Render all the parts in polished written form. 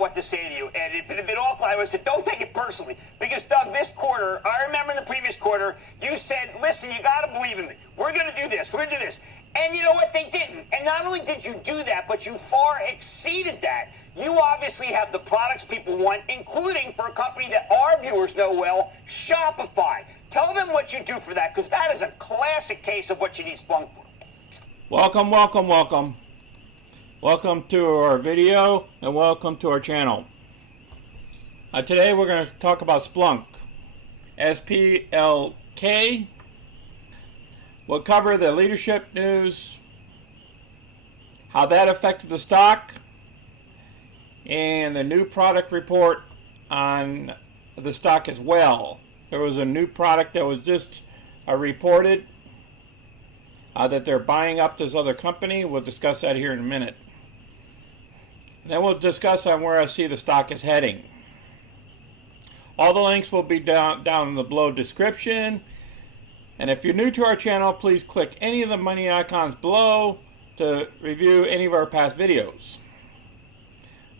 what to say to you. And if it had been offline, I would have said, don't take it personally. Because, Doug, this quarter, I remember in the previous quarter, you said, listen, you got to believe in me. We're going to do this. We're going to do this. And you know what? They didn't. And not only did you do that, but you far exceeded that. You obviously have the products people want, including for a company that our viewers know well, Shopify. Tell them what you do for that, because that is a classic case of what you need Splunk for. Welcome, welcome, welcome. Welcome to our video and welcome to our channel. Today we're going to talk about Splunk. SPLK. We'll cover the leadership news, how that affected the stock, and the new product report on the stock as well. There was a new product that was just reported that they're buying up this other company. We'll discuss that here in a minute. And then we'll discuss on where I see the stock is heading. All the links will be down in the below description. And if you're new to our channel, please click any of the money icons below to review any of our past videos.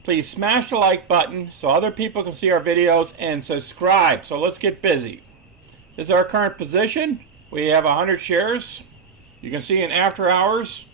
Please smash the like button so other people can see our videos, and subscribe. So let's get busy. This is our current position. We have 100 shares. You can see in after hours,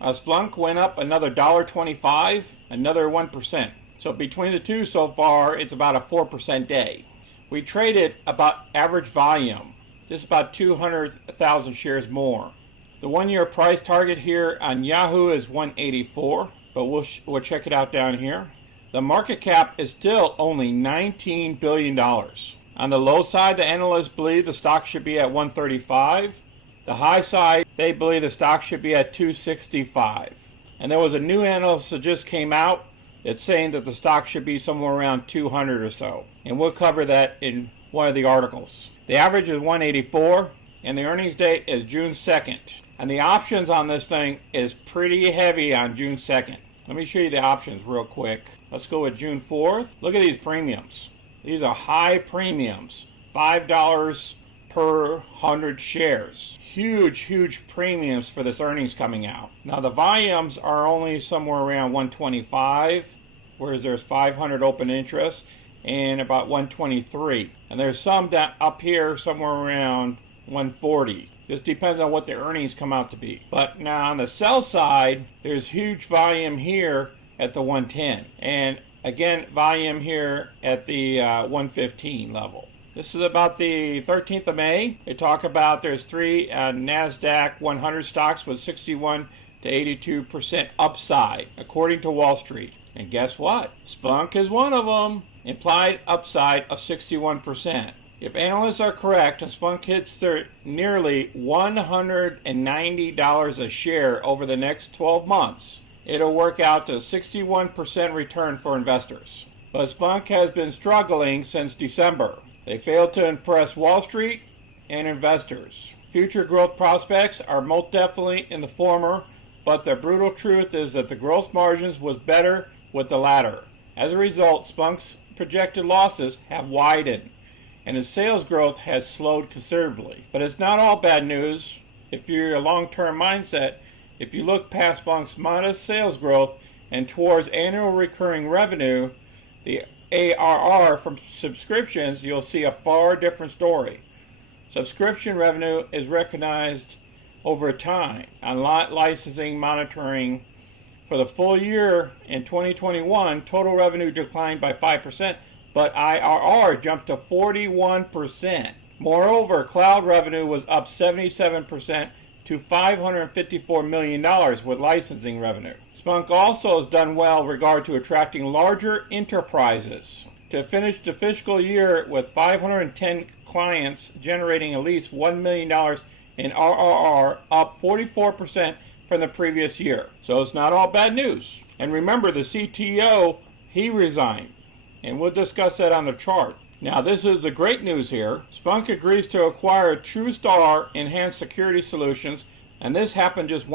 Splunk went up another $1.25, another 1%. So between the two so far, it's about a 4% day. We traded about average volume, just about 200,000 shares more. The 1 year price target here on Yahoo is 184, but we'll check it out down here. The market cap is still only $19 billion. On the low side, the analysts believe the stock should be at 135. The high side, they believe the stock should be at 265. And there was a new analyst that just came out that's saying that the stock should be somewhere around 200 or so. And we'll cover that in one of the articles. The average is 184, and the earnings date is June 2nd. And the options on this thing is pretty heavy on June 2nd. Let me show you the options real quick. Let's go with June 4th. Look at these premiums. These are high premiums. $5 per 100 shares. Huge, huge premiums for this earnings coming out. Now the volumes are only somewhere around 125, whereas there's 500 open interest and about 123. And there's some down up here somewhere around 140. Just depends on what the earnings come out to be. But now on the sell side, there's huge volume here at the 110. And again, volume here at the 115 level. This is about the 13th of May. They talk about there's three NASDAQ 100 stocks with 61 to 82% upside, according to Wall Street. And guess what? Splunk is one of them. Implied upside of 61%. If analysts are correct and Splunk hits their nearly $190 a share over the next 12 months, it'll work out to a 61% return for investors. But Splunk has been struggling since December. They failed to impress Wall Street and investors. Future growth prospects are most definitely in the former, but the brutal truth is that the gross margins was better with the latter. As a result, Splunk's projected losses have widened, and its sales growth has slowed considerably. But it's not all bad news. If you're a long-term mindset, if you look past Splunk's modest sales growth and towards annual recurring revenue, the ARR from subscriptions, you'll see a far different story. Subscription revenue is recognized over time on licensing monitoring. For the full year in 2021, total revenue declined by 5%, but IRR jumped to 41%. Moreover, cloud revenue was up 77% to $554 million with licensing revenue. Splunk also has done well in regard to attracting larger enterprises. To finish the fiscal year with 510 clients generating at least $1 million in RRR, up 44% from the previous year. So it's not all bad news. And remember, the CTO, he resigned. And we'll discuss that on the chart. Now this is the great news here. Splunk agrees to acquire TrueStar Enhanced Security Solutions, and this happened just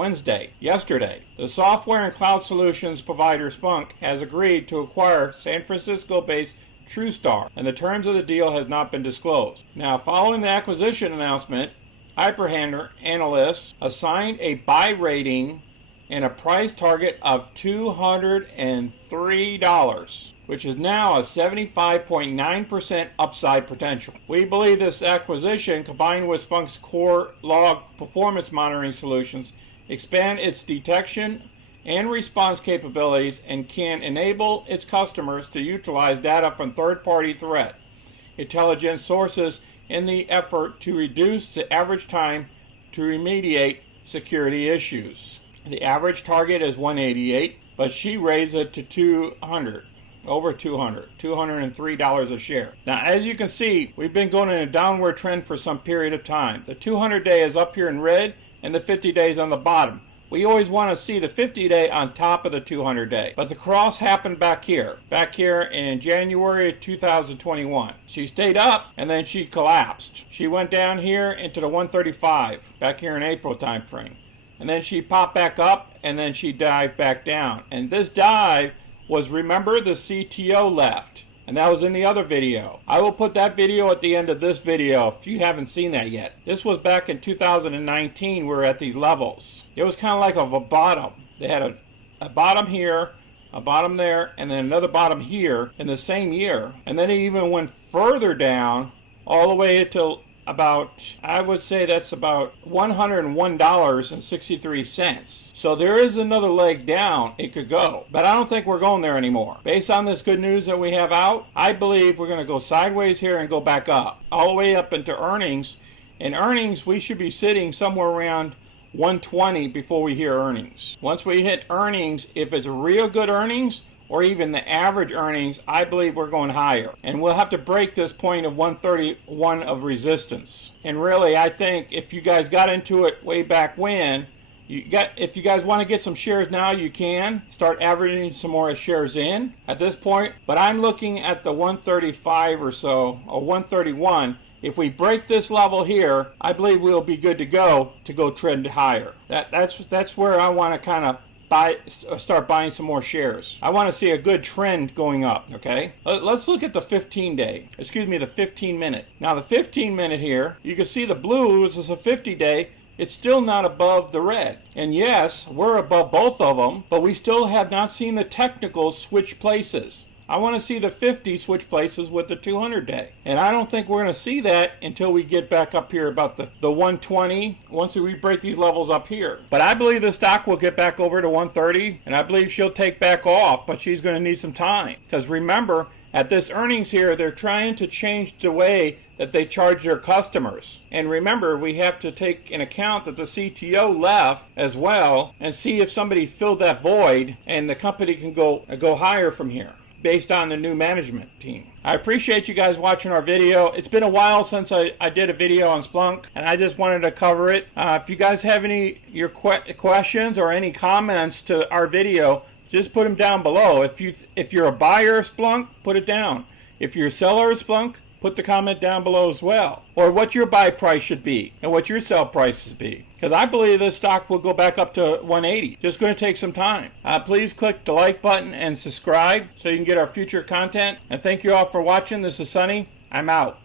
yesterday. The software and cloud solutions provider Splunk has agreed to acquire San Francisco-based TrueStar, and the terms of the deal has not been disclosed. Now, following the acquisition announcement, Hyperhandler analysts assigned a buy rating and a price target of $203, which is now a 75.9% upside potential. We believe this acquisition, combined with Splunk's core log performance monitoring solutions, expand its detection and response capabilities and can enable its customers to utilize data from third-party threat intelligence sources in the effort to reduce the average time to remediate security issues. The average target is 188, but she raised it to 200. Over $203 a share. Now, as you can see, we've been going in a downward trend for some period of time. The 200-day is up here in red, and the 50-day is on the bottom. We always want to see the 50-day on top of the 200-day. But the cross happened back here in January of 2021. She stayed up, and then she collapsed. She went down here into the 135, back here in April time frame. And then she popped back up, and then she dived back down. And this dive was, remember, the CTO left. And that was in the other video. I will put that video at the end of this video if you haven't seen that yet. This was back in 2019. We were at these levels. It was kind of like a bottom. They had a bottom here, a bottom there, and then another bottom here in the same year. And then it even went further down all the way to about, I would say that's about $101.63. So there is another leg down it could go. But I don't think we're going there anymore. Based on this good news that we have out, I believe we're going to go sideways here and go back up. All the way up into earnings. In earnings, we should be sitting somewhere around 120 before we hear earnings. Once we hit earnings, if it's real good earnings, or even the average earnings, I believe we're going higher. And we'll have to break this point of 131 of resistance. And really, I think if you guys got into it way back when, if you guys want to get some shares now, you can start averaging some more shares in at this point. But I'm looking at the 135 or so, or 131. If we break this level here, I believe we'll be good to go trend higher. That's where I want to kind of start buying some more shares. I want to see a good trend going up, okay? Let's look at the 15-day. Excuse me, the 15-minute. Now, the 15-minute here, you can see the blue is a 50-day. It's still not above the red. And yes, we're above both of them, but we still have not seen the technicals switch places. I want to see the 50 switch places with the 200-day. And I don't think we're going to see that until we get back up here about the 120, once we break these levels up here. But I believe the stock will get back over to 130, and I believe she'll take back off, but she's going to need some time. Because remember, at this earnings here, they're trying to change the way that they charge their customers. And remember, we have to take in account that the CTO left as well, and see if somebody filled that void, and the company can go higher from here, based on the new management team. I appreciate you guys watching our video. It's been a while since I did a video on Splunk, and I just wanted to cover it. If you guys have your questions or any comments to our video, just put them down below. If you're a buyer of Splunk, put it down. If you're a seller of Splunk, put the comment down below as well. Or what your buy price should be and what your sell price should be. Because I believe this stock will go back up to 180. Just going to take some time. Please click the like button and subscribe so you can get our future content. And thank you all for watching. This is Sonny. I'm out.